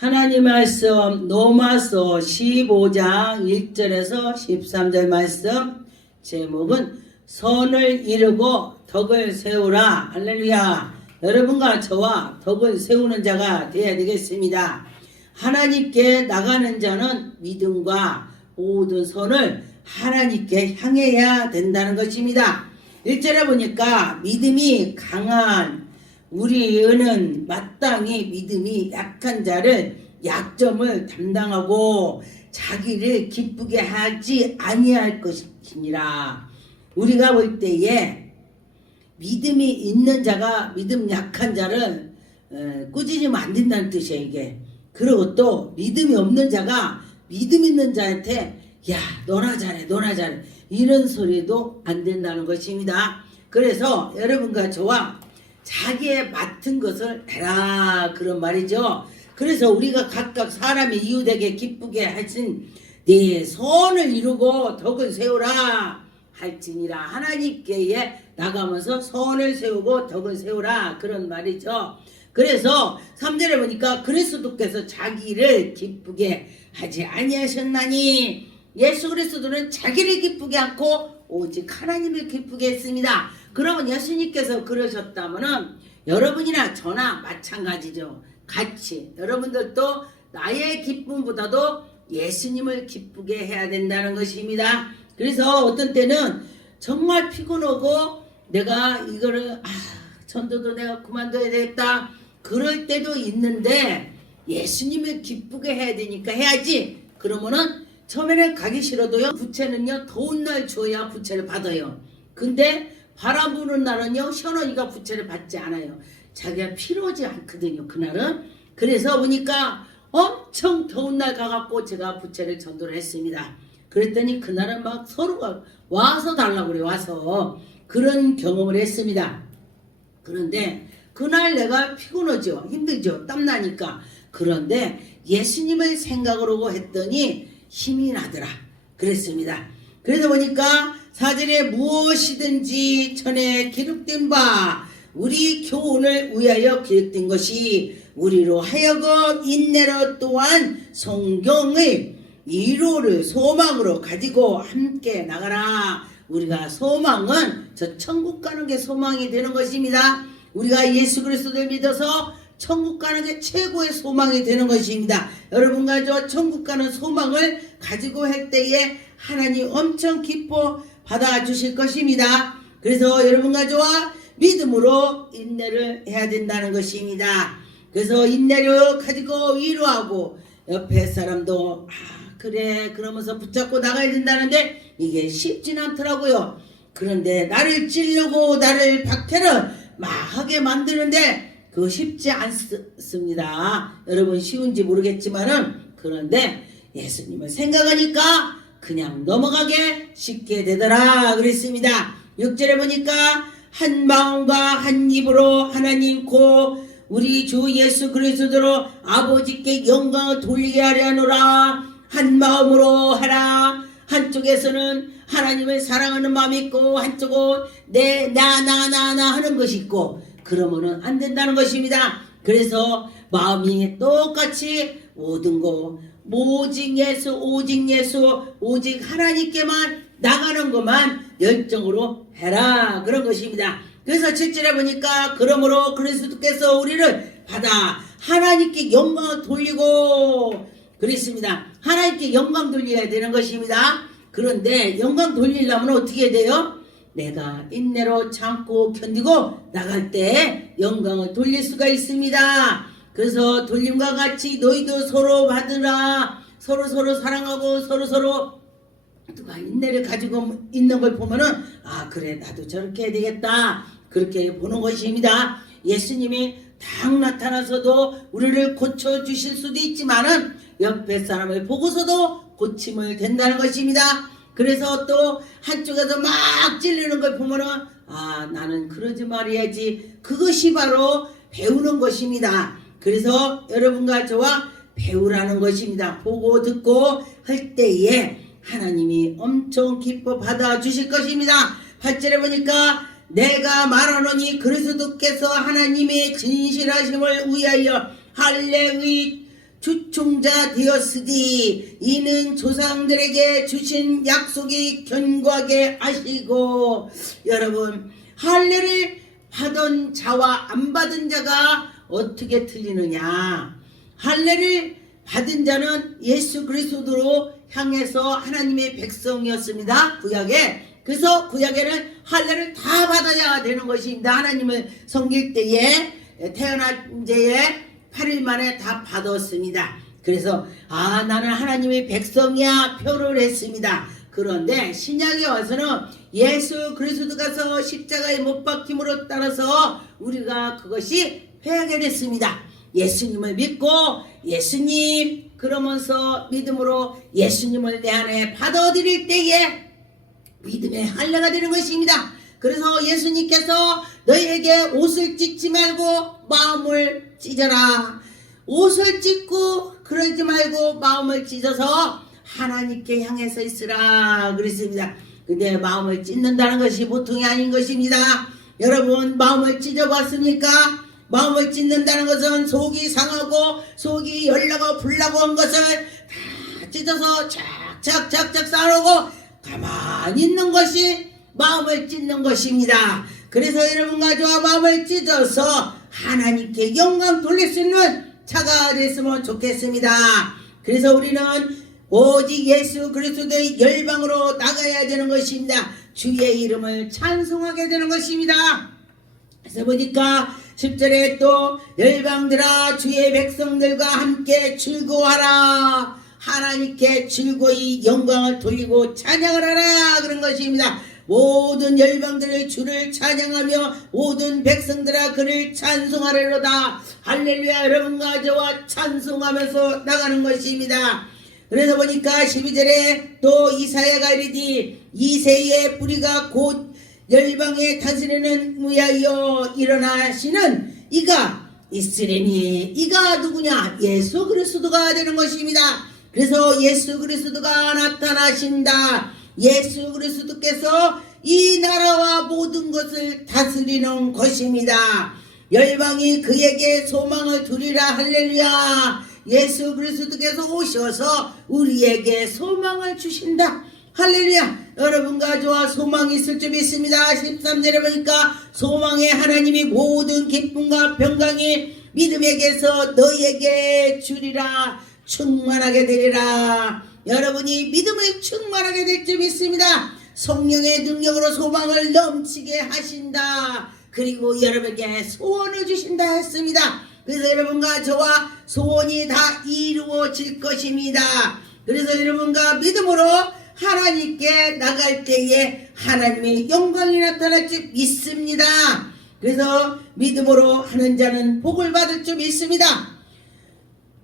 하나님 말씀 로마서 15장 1절에서 13절 말씀, 제목은 선을 이루고 덕을 세우라. 할렐루야. 여러분과 저와 덕을 세우는 자가 되어야 되겠습니다. 하나님께 나가는 자는 믿음과 모든 선을 하나님께 향해야 된다는 것입니다. 1절에 보니까 믿음이 강한 우리는 마땅히 믿음이 약한 자를 약점을 담당하고 자기를 기쁘게 하지 아니할 것이니라. 우리가 볼 때에 믿음이 있는 자가 믿음 약한 자를 꾸짖으면 안 된다는 뜻이에요, 이게. 그리고 또 믿음이 없는 자가 믿음 있는 자한테 야, 너나 잘해, 너나 잘해, 이런 소리도 안 된다는 것입니다. 그래서 여러분과 저와 자기의 맡은 것을 해라, 그런 말이죠. 그래서 우리가 각각 사람이 이웃에게 기쁘게 하신 네 선을 이루고 덕을 세우라 할지니라. 하나님께 나가면서 선을 세우고 덕을 세우라, 그런 말이죠. 그래서 3절에 보니까 그리스도께서 자기를 기쁘게 하지 아니하셨나니, 예수 그리스도는 자기를 기쁘게 않고 오직 하나님을 기쁘게 했습니다. 그러면 예수님께서 그러셨다면은 여러분이나 저나 마찬가지죠. 같이 여러분들도 나의 기쁨보다도 예수님을 기쁘게 해야 된다는 것입니다. 그래서 어떤 때는 정말 피곤하고 내가 이거를 전도도 내가 그만둬야 되겠다, 그럴 때도 있는데 예수님을 기쁘게 해야 되니까 해야지. 그러면은 처음에는 가기 싫어도요, 부채는요 더운 날 줘야 부채를 받아요. 근데 바람 부는 날은요 시원하니까 부채를 받지 않아요. 자기가 필요하지 않거든요, 그날은. 그래서 보니까 엄청 더운 날 가갖고 제가 부채를 전도를 했습니다. 그랬더니 그날은 막 서로가 와서 달라고 그래, 와서. 그런 경험을 했습니다. 그런데 그날 내가 피곤하죠, 힘들죠, 땀나니까. 그런데 예수님을 생각으로 했더니 힘이 나더라, 그랬습니다. 그래서 보니까 4절에 무엇이든지 전에 기록된 바 우리 교훈을 위하여 기록된 것이 우리로 하여금 인내로 또한 성경의 이루를 소망으로 가지고 함께 나가라. 우리가 소망은 저 천국 가는 게 소망이 되는 것입니다. 우리가 예수 그리스도를 믿어서 천국 가는 게 최고의 소망이 되는 것입니다. 여러분과 저 천국 가는 소망을 가지고 할 때에 하나님 엄청 기뻐 받아주실 것입니다. 그래서 여러분과 저와 믿음으로 인내를 해야 된다는 것입니다. 그래서 인내를 가지고 위로하고 옆에 사람도 그래 그러면서 붙잡고 나가야 된다는데 이게 쉽진 않더라고요. 그런데 나를 찌르고 나를 박해를 막 하게 만드는데 그거 쉽지 않습니다. 여러분 쉬운지 모르겠지만은, 그런데 예수님을 생각하니까 그냥 넘어가게 쉽게 되더라, 그랬습니다. 6절에 보니까 한 마음과 한 입으로 하나님 고 우리 주 예수 그리스도로 아버지께 영광을 돌리게 하려노라. 한 마음으로 하라. 한쪽에서는 하나님을 사랑하는 마음이 있고 한쪽은 나 하는 것이 있고, 그러면은 안 된다는 것입니다. 그래서 마음이 똑같이 모든 거 오직 예수 오직 하나님께만 나가는 것만 열정으로 해라, 그런 것입니다. 그래서 7절에 보니까 그러므로 그리스도께서 우리를 받아 하나님께 영광을 돌리고, 그랬습니다. 하나님께 영광 돌려야 되는 것입니다. 그런데 영광 돌리려면 어떻게 돼요? 내가 인내로 참고 견디고 나갈 때 영광을 돌릴 수가 있습니다. 그래서 돌림과 같이 너희도 서로 받으라. 서로 사랑하고 서로 누가 인내를 가지고 있는 걸 보면은 그래 나도 저렇게 해야 되겠다, 그렇게 보는 것입니다. 예수님이 딱 나타나서도 우리를 고쳐주실 수도 있지만은 옆에 사람을 보고서도 고침을 된다는 것입니다. 그래서 또 한쪽에서 막 찔리는 걸 보면은 나는 그러지 말아야지, 그것이 바로 배우는 것입니다. 그래서 여러분과 저와 배우라는 것입니다. 보고 듣고 할 때에 하나님이 엄청 기뻐 받아주실 것입니다. 8절에 보니까 내가 말하노니 그리스도께서 하나님의 진실하심을 위하여 할례의 주총자 되었으니 이는 조상들에게 주신 약속이 견고하게 하시고. 여러분, 할례를 받은 자와 안 받은 자가 어떻게 틀리느냐? 할례를 받은 자는 예수 그리스도로 향해서 하나님의 백성이었습니다. 구약에. 그래서 구약에는 할례를 다 받아야 되는 것입니다. 하나님을 섬길 때에, 태어난 때에 8일 만에 다 받았습니다. 그래서 나는 하나님의 백성이야 표를 했습니다. 그런데 신약에 와서는 예수 그리스도가서 십자가에 못 박힘으로 따라서 우리가 그것이 회하게 됐습니다. 예수님을 믿고 예수님 그러면서 믿음으로 예수님을 내 안에 받아들일 때에 믿음의 할례가 되는 것입니다. 그래서 예수님께서 너희에게 옷을 찢지 말고 마음을 찢어라. 옷을 찢고 그러지 말고 마음을 찢어서 하나님께 향해서 있으라 그랬습니다. 근데 마음을 찢는다는 것이 보통이 아닌 것입니다. 여러분, 마음을 찢어봤습니까? 마음을 찢는다는 것은 속이 상하고 속이 열나고 불나고 한 것을 다 찢어서 착착착착 쌓아놓고 가만히 있는 것이 마음을 찢는 것입니다. 그래서 여러분과 저와 마음을 찢어서 하나님께 영광 돌릴 수 있는 자가 됐으면 좋겠습니다. 그래서 우리는 오직 예수 그리스도의 열방으로 나가야 되는 것입니다. 주의 이름을 찬송하게 되는 것입니다. 그래서 보니까 10절에 또 열방들아 주의 백성들과 함께 즐거워하라. 하나님께 즐거이 영광을 돌리고 찬양을 하라 그런 것입니다. 모든 열방들의 주를 찬양하며 모든 백성들아 그를 찬송하리로다. 할렐루야. 여러분과 저와 찬송하면서 나가는 것입니다. 그래서 보니까 12절에 또 이사야가 이르되 이새의 뿌리가 곧 열방에 다스리는 무야여 일어나시는 이가 있으리니. 이가 누구냐? 예수 그리스도가 되는 것입니다. 그래서 예수 그리스도가 나타나신다. 예수 그리스도께서 이 나라와 모든 것을 다스리는 것입니다. 열방이 그에게 소망을 두리라. 할렐루야. 예수 그리스도께서 오셔서 우리에게 소망을 주신다. 할렐루야. 여러분과 저와 소망이 있을 줄 믿습니다. 13절에 보니까 소망의 하나님이 모든 기쁨과 평강이 믿음에게서 너희에게 주리라. 충만하게 되리라. 여러분이 믿음을 충만하게 될 줄 믿습니다. 성령의 능력으로 소망을 넘치게 하신다. 그리고 여러분에게 소원을 주신다 했습니다. 그래서 여러분과 저와 소원이 다 이루어질 것입니다. 그래서 여러분과 믿음으로 하나님께 나갈 때에 하나님의 영광이 나타날 줄 믿습니다. 그래서 믿음으로 하는 자는 복을 받을 줄 믿습니다.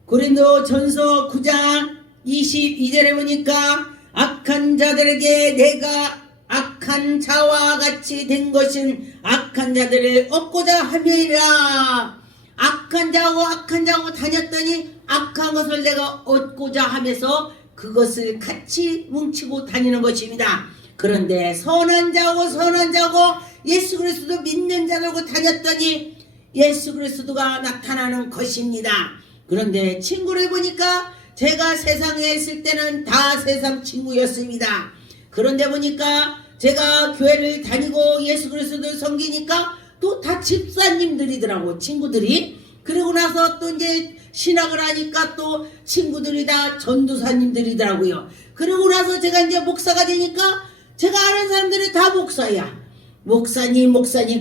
고린도 전서 9장 22절에 보니까 악한 자들에게 내가 악한 자와 같이 된 것은 악한 자들을 얻고자 함이라. 악한 자하고 다녔더니 악한 것을 내가 얻고자 하면서 그것을 같이 뭉치고 다니는 것입니다. 그런데 선한 자하고 예수 그리스도 믿는 자들하고 다녔더니 예수 그리스도가 나타나는 것입니다. 그런데 친구를 보니까 제가 세상에 있을 때는 다 세상 친구였습니다. 그런데 보니까 제가 교회를 다니고 예수 그리스도를 섬기니까 또 다 집사님들이더라고, 친구들이. 그리고 나서 또 이제 신학을 하니까 또 친구들이 다 전도사님들이더라고요. 그러고 나서 제가 이제 목사가 되니까 제가 아는 사람들이 다 목사야. 목사님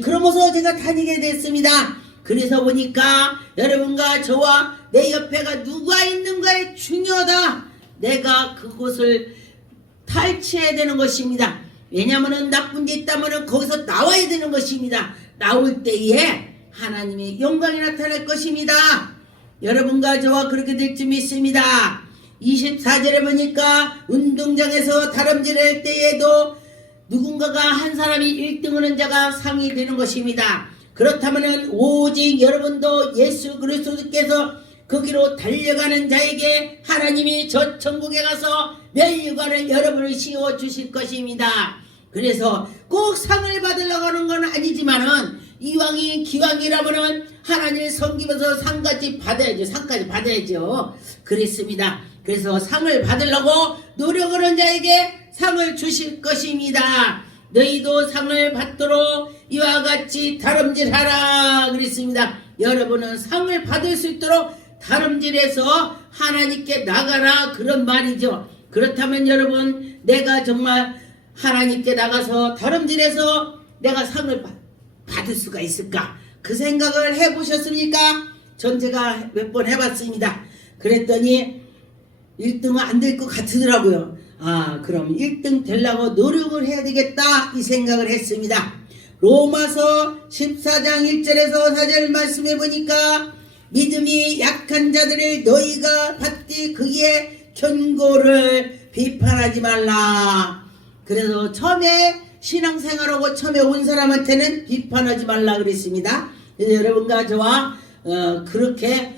그러면서 제가 다니게 됐습니다. 그래서 보니까 여러분과 저와 내 옆에가 누가 있는가에 중요하다. 내가 그곳을 탈취해야 되는 것입니다. 왜냐하면 나쁜 데 있다면 거기서 나와야 되는 것입니다. 나올 때에 하나님의 영광이 나타날 것입니다. 여러분과 저와 그렇게 될 줄 믿습니다. 24절에 보니까 운동장에서 다름질할 때에도 누군가가 한 사람이 1등 하는 자가 상이 되는 것입니다. 그렇다면 오직 여러분도 예수 그리스도께서 거기로 달려가는 자에게 하나님이 저 천국에 가서 멸류관을 여러분을 씌워 주실 것입니다. 그래서 꼭 상을 받으려고 하는 건 아니지만은 이왕이 기왕이라면은 하나님을 섬기면서 상까지 받아야죠. 상까지 받아야죠. 그랬습니다. 그래서 상을 받으려고 노력하는 자에게 상을 주실 것입니다. 너희도 상을 받도록 이와 같이 다름질하라 그랬습니다. 여러분은 상을 받을 수 있도록 다름질해서 하나님께 나가라 그런 말이죠. 그렇다면 여러분, 내가 정말 하나님께 나가서 다름질해서 내가 상을 받을 수가 있을까? 그 생각을 해보셨습니까? 전 제가 몇 번 해봤습니다. 그랬더니 1등은 안 될 것 같더라고요. 그럼 1등 되려고 노력을 해야 되겠다 이 생각을 했습니다. 로마서 14장 1절에서 4절 말씀해 보니까 믿음이 약한 자들을 너희가 받되 그의 견고를 비판하지 말라. 그래서 처음에 신앙생활하고 처음에 온 사람한테는 비판하지 말라 그랬습니다. 그래서 여러분과 저와 그렇게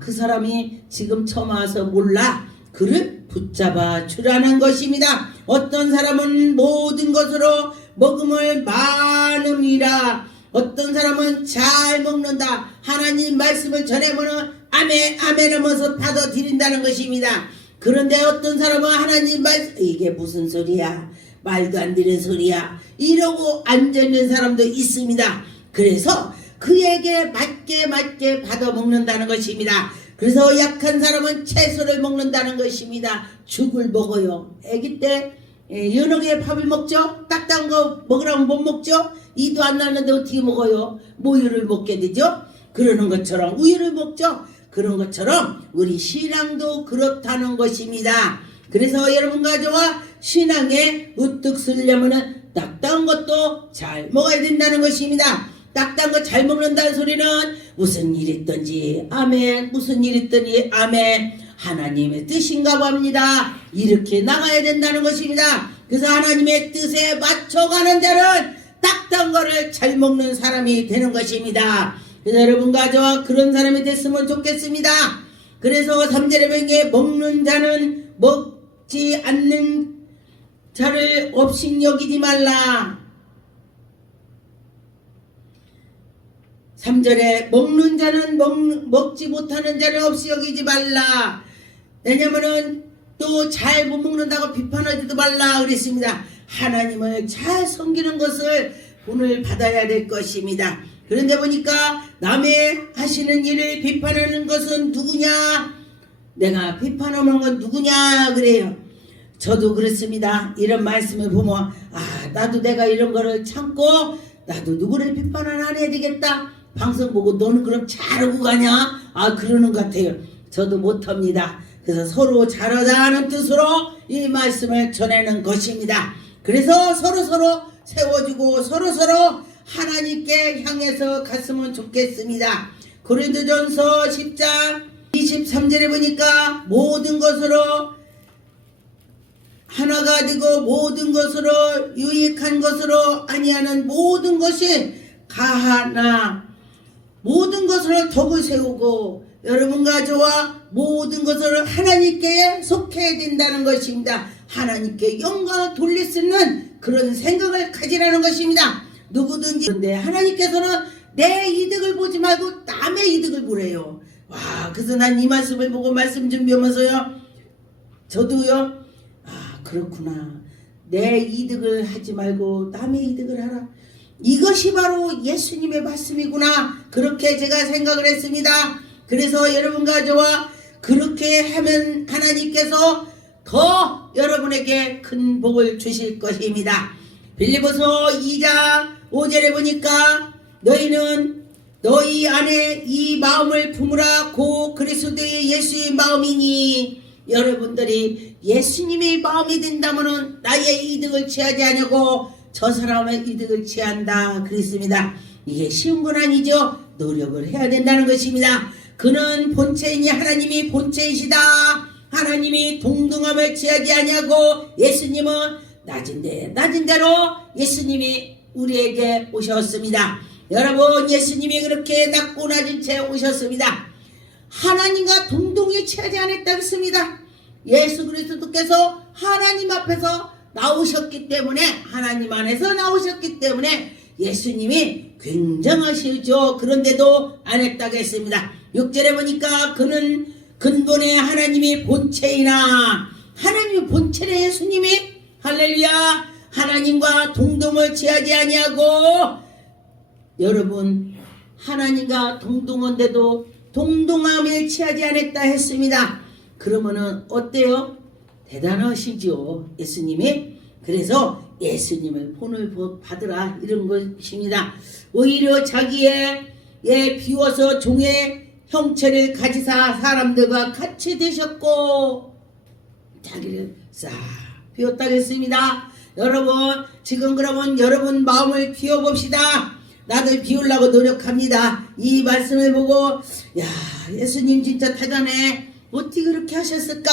그 사람이 지금 처음 와서 몰라 그를 붙잡아 주라는 것입니다. 어떤 사람은 모든 것으로 먹음을 많음이라. 어떤 사람은 잘 먹는다. 하나님 말씀을 전해보는 아멘 아멘 하면서 받아들인다는 것입니다. 그런데 어떤 사람은 하나님 말씀 이게 무슨 소리야, 말도 안 되는 소리야 이러고 앉아있는 사람도 있습니다. 그래서 그에게 맞게 받아먹는다는 것입니다. 그래서 약한 사람은 채소를 먹는다는 것입니다. 죽을 먹어요. 아기 때 여러 개의 밥을 먹죠. 딱딱한 거 먹으라면 못 먹죠. 이도 안 나는데 어떻게 먹어요? 모유를 먹게 되죠. 그러는 것처럼 우유를 먹죠. 그런 것처럼 우리 신앙도 그렇다는 것입니다. 그래서 여러분과 저와 신앙에 우뚝 서려면 딱딱한 것도 잘 먹어야 된다는 것입니다. 딱딱한 거 잘 먹는다는 소리는 무슨 일 있든지 아멘, 무슨 일 있더니 아멘, 하나님의 뜻인가 봅니다. 이렇게 나가야 된다는 것입니다. 그래서 하나님의 뜻에 맞춰가는 자는 딱딱한 거를 잘 먹는 사람이 되는 것입니다. 그래서 여러분과 저와 그런 사람이 됐으면 좋겠습니다. 그래서 3절에 보니까 먹는 자는 먹지 않는 자를 없인 여기지 말라. 3절에 먹는 자는 먹지 못하는 자를 없이 여기지 말라. 왜냐면은 또 잘 못 먹는다고 비판하지도 말라 그랬습니다. 하나님을 잘 섬기는 것을 본을 받아야 될 것입니다. 그런데 보니까 남의 하시는 일을 비판하는 것은 누구냐? 내가 비판하는 건 누구냐 그래요. 저도 그렇습니다. 이런 말씀을 보면 나도 내가 이런 거를 참고 나도 누구를 비판을 안 해야 되겠다. 방송 보고 너는 그럼 잘하고 가냐? 그러는 것 같아요. 저도 못합니다. 그래서 서로 잘하자는 뜻으로 이 말씀을 전하는 것입니다. 그래서 서로 세워주고 서로 하나님께 향해서 갔으면 좋겠습니다. 고린도전서 10장 23절에 보니까 모든 것으로 하나가 되고 모든 것으로 유익한 것으로 아니하는 모든 것이 가하나 모든 것으로 덕을 세우고 여러분과 저와 모든 것을 하나님께 속해야 된다는 것입니다. 하나님께 영광을 돌릴 수 있는 그런 생각을 가지라는 것입니다. 누구든지. 그런데 하나님께서는 내 이득을 보지 말고 남의 이득을 보래요. 그래서 난 이 말씀을 보고 말씀 준비하면서요, 저도요, 그렇구나. 내 이득을 하지 말고 남의 이득을 하라. 이것이 바로 예수님의 말씀이구나. 그렇게 제가 생각을 했습니다. 그래서 여러분과 저와 그렇게 하면 하나님께서 더 여러분에게 큰 복을 주실 것입니다. 빌립보서 2장 5절에 보니까 너희는 너희 안에 이 마음을 품으라. 고 그리스도의 예수의 마음이니. 여러분들이 예수님의 마음이 된다면 나의 이득을 취하지 않고 저 사람의 이득을 취한다 그랬습니다. 이게 쉬운 건 아니죠. 노력을 해야 된다는 것입니다. 그는 본체이니 하나님이 본체이시다. 하나님이 동등함을 취하지 아니하고 예수님은 낮은 대로 예수님이 우리에게 오셨습니다. 여러분, 예수님이 그렇게 낮고 낮은 채 오셨습니다. 하나님과 동등히 취하지 않았다고 했습니다. 예수 그리스도께서 하나님 앞에서 나오셨기 때문에, 하나님 안에서 나오셨기 때문에 예수님이 굉장하시죠. 그런데도 안 했다고 했습니다. 6절에 보니까 그는 근본의 하나님이 본체이나 하나님이 본체래 예수님이 할렐루야 하나님과 동등을 취하지 아니하고 여러분 하나님과 동등한데도 동등함을 취하지 않았다 했습니다. 그러면은 어때요? 대단하시죠 예수님이. 그래서 예수님을 본을 받으라 이런 것입니다. 오히려 자기의 비워서 종의 형체를 가지사 사람들과 같이 되셨고 자기를 싹 비웠다고 했습니다. 여러분 지금 그러면 여러분 마음을 비워봅시다. 나도 비우려고 노력합니다. 이 말씀을 보고 야 예수님 진짜 대단해. 어떻게 그렇게 하셨을까?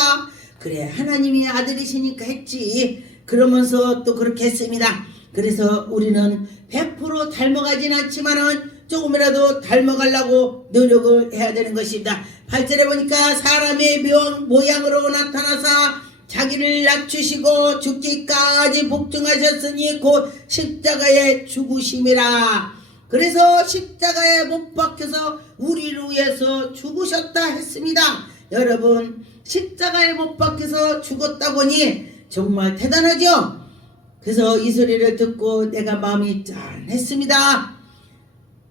그래 하나님이 아들이시니까 했지. 그러면서 또 그렇게 했습니다. 그래서 우리는 100% 닮아가진 않지만은 조금이라도 닮아가려고 노력을 해야 되는 것입니다. 8절에 보니까 사람의 모양으로 나타나사 자기를 낮추시고 죽기까지 복종하셨으니 곧 십자가에 죽으심이라. 그래서 십자가에 못 박혀서 우리를 위해서 죽으셨다 했습니다. 여러분 십자가에 못 박혀서 죽었다 보니 정말 대단하죠. 그래서 이 소리를 듣고 내가 마음이 짠했습니다.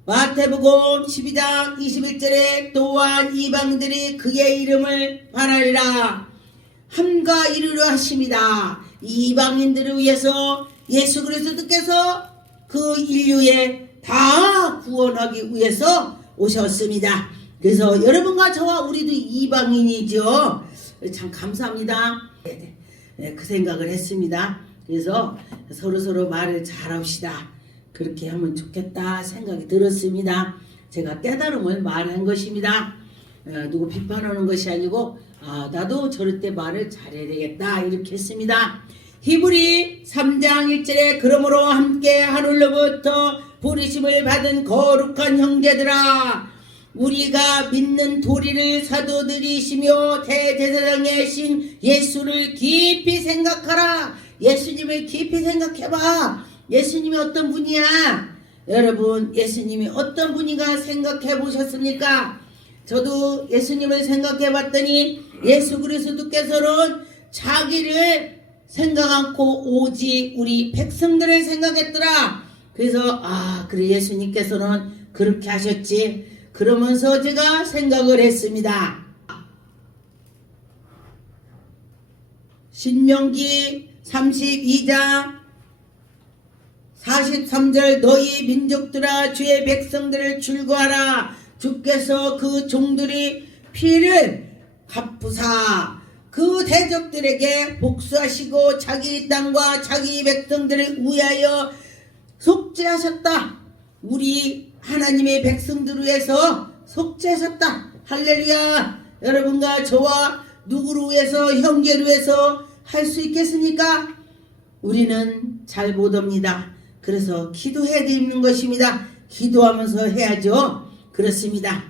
마태복음 12장 21절에 또한 이방들이 그의 이름을 바라리라 함과 이르려 하십니다. 이방인들을 위해서 예수 그리스도께서 그 인류에 다 구원하기 위해서 오셨습니다. 그래서 여러분과 저와 우리도 이방인이죠. 참 감사합니다. 그 생각을 했습니다. 그래서 서로 말을 잘합시다. 그렇게 하면 좋겠다 생각이 들었습니다. 제가 깨달음을 말한 것입니다. 누구 비판하는 것이 아니고 나도 저럴 때 말을 잘해야 되겠다 이렇게 했습니다. 히브리 3장 1절에 그러므로 함께 하늘로부터 부르심을 받은 거룩한 형제들아 우리가 믿는 도리를 사도들이시며 대제사장이신 예수를 깊이 생각하라. 예수님을 깊이 생각해봐. 예수님이 어떤 분이야? 여러분 예수님이 어떤 분인가 생각해 보셨습니까? 저도 예수님을 생각해 봤더니 예수 그리스도께서는 자기를 생각 않고 오직 우리 백성들을 생각했더라. 그래서 그래 예수님께서는 그렇게 하셨지. 그러면서 제가 생각을 했습니다. 신명기 32장 43절 너희 민족들아 주의 백성들을 줄거하라. 주께서 그 종들이 피를 갚으사 그 대적들에게 복수하시고 자기 땅과 자기 백성들을 위하여 속죄하셨다. 우리 하나님의 백성들을 위해서 속죄하셨다. 할렐루야. 여러분과 저와 누구를 위해서 형제를 위해서 할 수 있겠습니까? 우리는 잘 못합니다. 그래서 기도해야 되는 것입니다. 기도하면서 해야죠. 그렇습니다.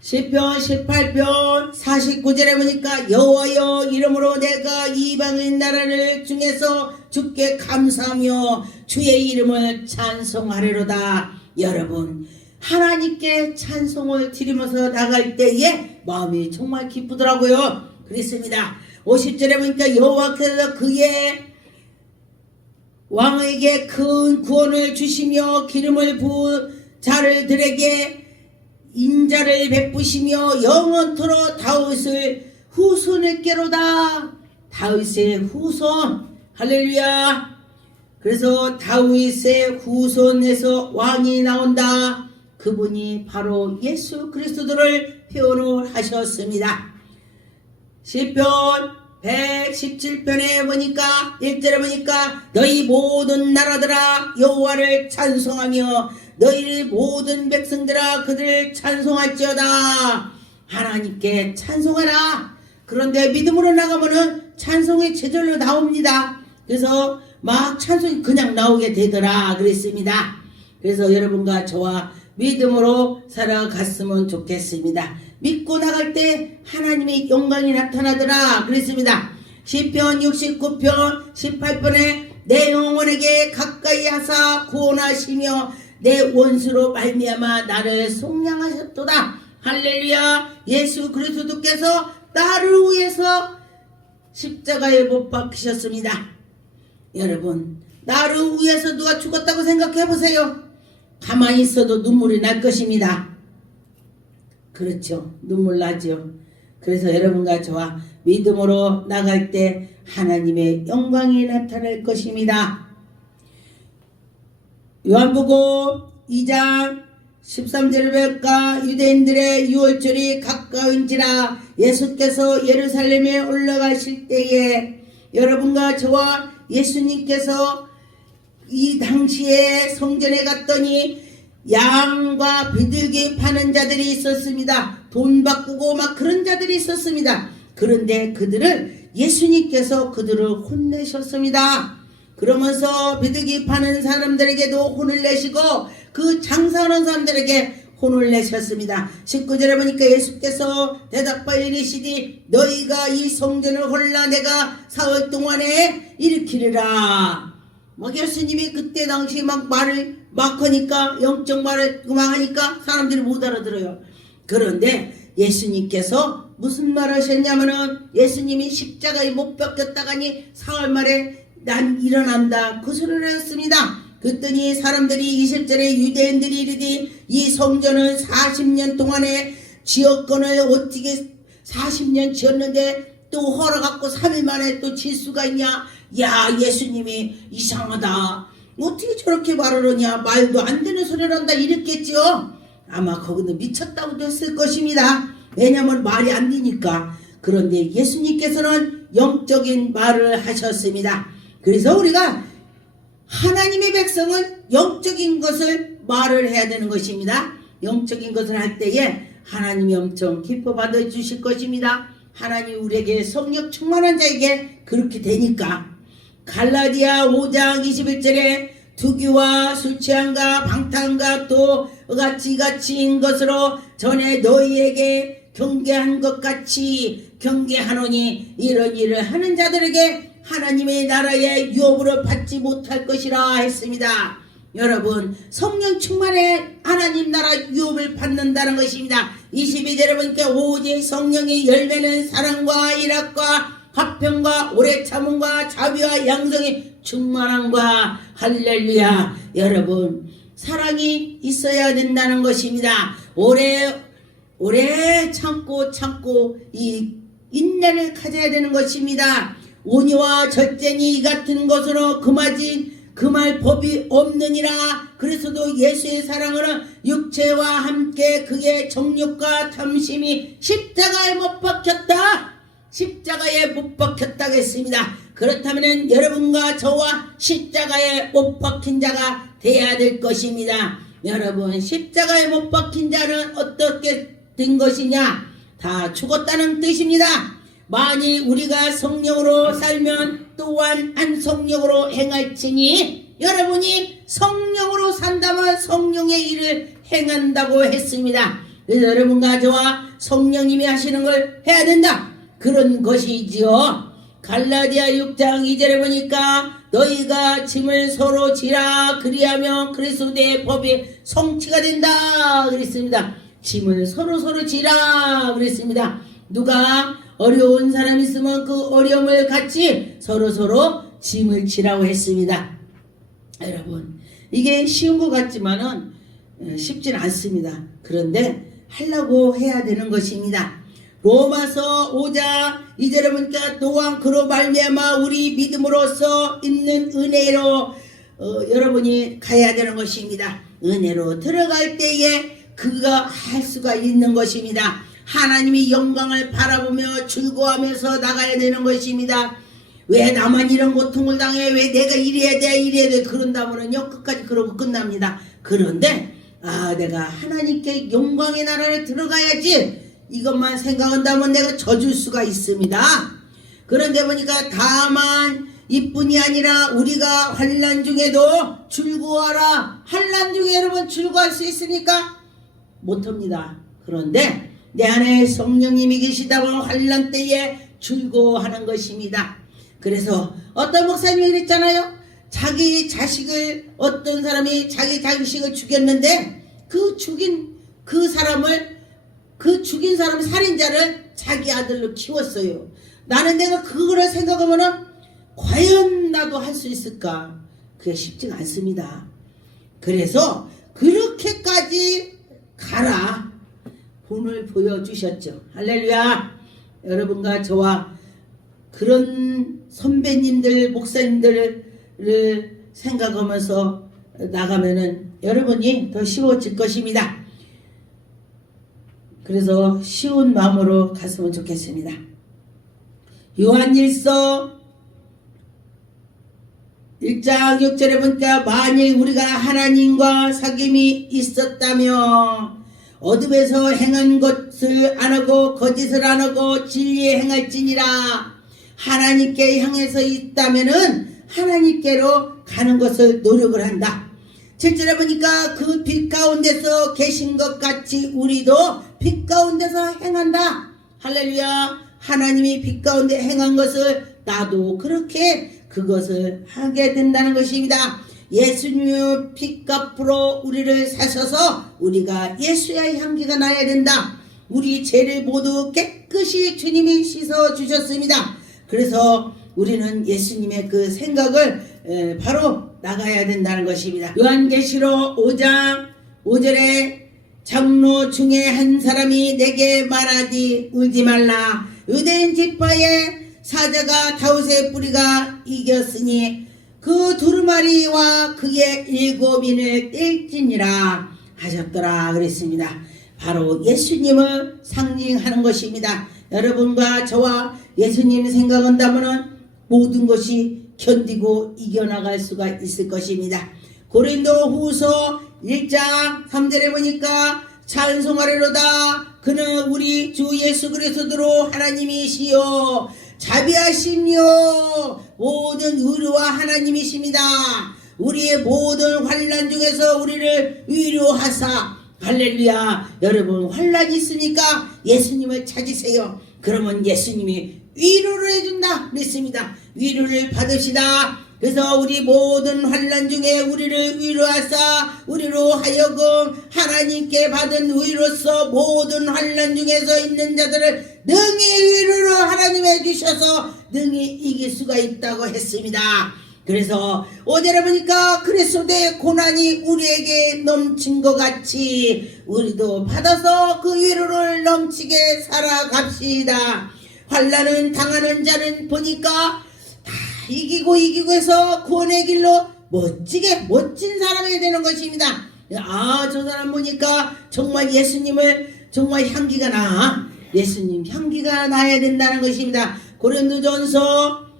시편 18편 49절에 보니까 여호와여 이름으로 내가 이방인 나라를 중에서 주께 감사하며 주의 이름을 찬송하리로다. 여러분 하나님께 찬송을 드리면서 나갈 때에 마음이 정말 기쁘더라고요. 그랬습니다. 50절에 보니까 여호와께서 그의 왕에게 큰 구원을 주시며 기름을 부은 자들에게 인자를 베푸시며 영원토록 다윗을 후손에게로다. 다윗의 후손 할렐루야. 그래서 다윗의 후손에서 왕이 나온다. 그분이 바로 예수 그리스도를 표현을 하셨습니다. 시편 117편에 보니까 1절에 보니까 너희 모든 나라들아 여호와를 찬송하며 너희 모든 백성들아 그들을 찬송할지어다. 하나님께 찬송하라. 그런데 믿음으로 나가면은 찬송이 제절로 나옵니다. 그래서 막 찬송이 그냥 나오게 되더라 그랬습니다. 그래서 여러분과 저와 믿음으로 살아갔으면 좋겠습니다. 믿고 나갈 때 하나님의 영광이 나타나더라 그랬습니다. 시편 69편 18편에 내 영혼에게 가까이 하사 구원하시며 내 원수로 말미암아 나를 속량하셨도다. 할렐루야. 예수 그리스도께서 나를 위해서 십자가에 못 박히셨습니다. 여러분, 나를 위해서 누가 죽었다고 생각해 보세요. 가만히 있어도 눈물이 날 것입니다. 그렇죠. 눈물 나죠. 그래서 여러분과 저와 믿음으로 나갈 때 하나님의 영광이 나타날 것입니다. 요한복음 2장 13절을 볼까? 유대인들의 유월절이 가까운지라 예수께서 예루살렘에 올라가실 때에 여러분과 저와 예수님께서 이 당시에 성전에 갔더니 양과 비둘기 파는 자들이 있었습니다. 돈 바꾸고 막 그런 자들이 있었습니다. 그런데 예수님께서 그들을 혼내셨습니다. 그러면서 비둘기 파는 사람들에게도 혼을 내시고 그 장사하는 사람들에게 혼을 내셨습니다. 19절에 보니까 예수께서 대답하여 이르시되 너희가 이 성전을 헐라 내가 사흘 동안에 일으키리라. 막 예수님이 그때 당시 막 말을 막 하니까 영적 말을 막 하니까 사람들이 못 알아들어요. 그런데 예수님께서 무슨 말 하셨냐면은 예수님이 십자가에 못 박혔다가니 사흘 만에 난 일어난다 그 소리를 했습니다. 그랬더니 사람들이 20절에 유대인들이 이르되 이 성전은 40년 동안에 지었건을 어떻게 40년 지었는데 또 허락갖고 3일 만에 또 질 수가 있냐. 야, 예수님이 이상하다. 어떻게 저렇게 말을 하냐. 말도 안 되는 소리를 한다 이랬겠죠. 아마 거기는 미쳤다고도 했을 것입니다. 왜냐하면 말이 안 되니까. 그런데 예수님께서는 영적인 말을 하셨습니다. 그래서 우리가 하나님의 백성은 영적인 것을 말을 해야 되는 것입니다. 영적인 것을 할 때에 하나님이 엄청 기뻐 받아주실 것입니다. 하나님 우리에게 성령 충만한 자에게 그렇게 되니까. 갈라디아 5장 21절에 투기와 술취함과 방탕과 또 같이인 것으로 전에 너희에게 경계한 것 같이 경계하노니 이런 일을 하는 자들에게 하나님의 나라의 유업으로 받지 못할 것이라 했습니다. 여러분, 성령 충만에 하나님 나라 유업을 받는다는 것입니다. 22절에 보니까 오직 성령의 열매는 사랑과 일학과 화평과 오래 참음과 자비와 양성이 충만함과 할렐루야. 여러분, 사랑이 있어야 된다는 것입니다. 오래 참고 이 인내를 가져야 되는 것입니다. 온유와 절제니 이 같은 것으로 금할 법이 없느니라. 그래서도 예수의 사랑은 육체와 함께 그의 정욕과 탐심이 십자가에 못 박혔다. 십자가에 못 박혔다고 했습니다. 그렇다면 여러분과 저와 십자가에 못 박힌 자가 되어야 될 것입니다. 여러분, 십자가에 못 박힌 자는 어떻게 된 것이냐? 다 죽었다는 뜻입니다. 만일 우리가 성령으로 살면 또한 한 성령으로 행할지니 여러분이 성령으로 산다면 성령의 일을 행한다고 했습니다. 그래서 여러분과 저와 성령님이 하시는 걸 해야 된다. 그런 것이지요. 갈라디아 6장 2절에 보니까 너희가 짐을 서로 지라 그리하면 그리스도의 법이 성취가 된다 그랬습니다. 짐을 서로 지라 그랬습니다. 누가 어려운 사람 있으면 그 어려움을 같이 서로 짐을 지라고 했습니다. 여러분, 이게 쉬운 것 같지만은 쉽진 않습니다. 그런데 하려고 해야 되는 것입니다. 로마서 5장 2절에 보니까 또한 그로 말미암아 우리 믿음으로써 있는 은혜로 여러분이 가야 되는 것입니다. 은혜로 들어갈 때에 그가 할 수가 있는 것입니다. 하나님이 영광을 바라보며 즐거워하면서 나가야 되는 것입니다. 왜 나만 이런 고통을 당해? 왜 내가 이래야 돼? 그런다면요 끝까지 그러고 끝납니다. 그런데 내가 하나님께 영광의 나라를 들어가야지 이것만 생각한다면 내가 져줄 수가 있습니다. 그런데 보니까 다만 이뿐이 아니라 우리가 환난 중에도 즐거워하라. 환난 중에 여러분 즐거워할 수 있습니까? 못합니다. 그런데 내 안에 성령님이 계시다면 환난 때에 즐거워하는 것입니다. 그래서 어떤 목사님이 그랬잖아요. 자기 자식을 어떤 사람이 자기 자식을 죽였는데 그 죽인 사람 살인자를 자기 아들로 키웠어요. 나는 내가 그거를 생각하면은 과연 나도 할 수 있을까? 그게 쉽지가 않습니다. 그래서 그렇게까지 가라 본을 보여주셨죠. 할렐루야. 여러분과 저와 그런 선배님들 목사님들을 생각하면서 나가면은 여러분이 더 쉬워질 것입니다. 그래서 쉬운 마음으로 갔으면 좋겠습니다. 요한일서 1장 6절에 보니까 만일 우리가 하나님과 사귐이 있었다며 어둠에서 행한 것을 안 하고 거짓을 안 하고 진리에 행할지니라. 하나님께 향해서 있다면은 하나님께로 가는 것을 노력을 한다. 7절에 보니까 그 빛 가운데서 계신 것 같이 우리도 빛 가운데서 행한다. 할렐루야. 하나님이 빛 가운데 행한 것을 나도 그렇게 그것을 하게 된다는 것입니다. 예수님의 핏값으로 우리를 사셔서 우리가 예수의 향기가 나야 된다. 우리 죄를 모두 깨끗이 주님이 씻어 주셨습니다. 그래서 우리는 예수님의 그 생각을 바로 나가야 된다는 것입니다. 요한계시록 5장 5절에 장로 중에 한 사람이 내게 말하디 울지 말라. 유대인 지파의 사자가 다윗의 뿌리가 이겼으니 그 두루마리와 그의 7인을 뗄지니라 하셨더라 그랬습니다. 바로 예수님을 상징하는 것입니다. 여러분과 저와 예수님 생각한다면 모든 것이 견디고 이겨나갈 수가 있을 것입니다. 고린도후서 1장 3절에 보니까 찬송하리로다. 그는 우리 주 예수 그리스도로 하나님이시요 자비하시며 모든 의로와 하나님이십니다. 우리의 모든 환난 중에서 우리를 위로하사. 할렐루야. 여러분 환난이 있습니까? 예수님을 찾으세요. 그러면 예수님이 위로를 해준다 그랬습니다. 위로를 받으시다. 그래서 우리 모든 환난 중에 우리를 위로하사 우리로 하여금 하나님께 받은 위로서 모든 환난 중에서 있는 자들을 능히 위로를 하나님 해주셔서 능히 이길 수가 있다고 했습니다. 그래서 5절에 보니까 그리스도의 고난이 우리에게 넘친 것 같이 우리도 받아서 그 위로를 넘치게 살아갑시다. 환난은 당하는 자는 보니까 다 이기고 해서 구원의 길로 멋진 사람이 되는 것입니다. 저 사람 보니까 정말 예수님을 정말 향기가 나. 예수님 향기가 나야 된다는 것입니다. 고린도전서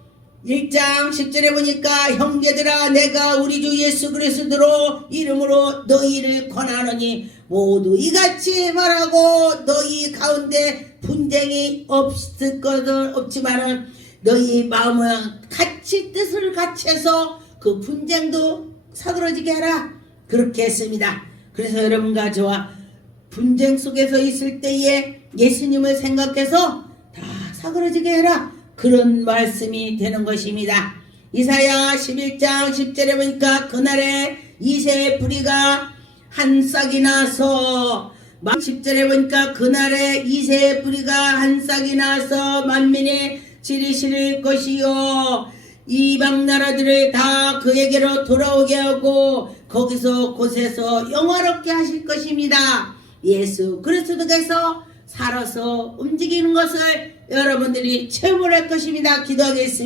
1장 10절에 보니까 형제들아 내가 우리 주 예수 그리스도로 이름으로 너희를 권하노니 모두 이같이 말하고 너희 가운데 분쟁이 없을 것은 없지만은 너희 마음은 같이 뜻을 같이 해서 그 분쟁도 사그러지게 하라 그렇게 했습니다. 그래서 여러분과 저와 분쟁 속에서 있을 때에 예수님을 생각해서 다 사그러지게 해라 그런 말씀이 되는 것입니다. 이사야 11장 10절에 보니까 그날에 이새의 뿌리가 한 싹이 나서 10절에 보니까 그날에 이새의 뿌리가 한 싹이 나서 만민의 지리실 것이요 이방 나라들을 다 그에게로 돌아오게 하고 거기서 곳에서 영화롭게 하실 것입니다. 예수 그리스도께서 살아서 움직이는 것을 여러분들이 체험을 할 것입니다. 기도하겠습니다.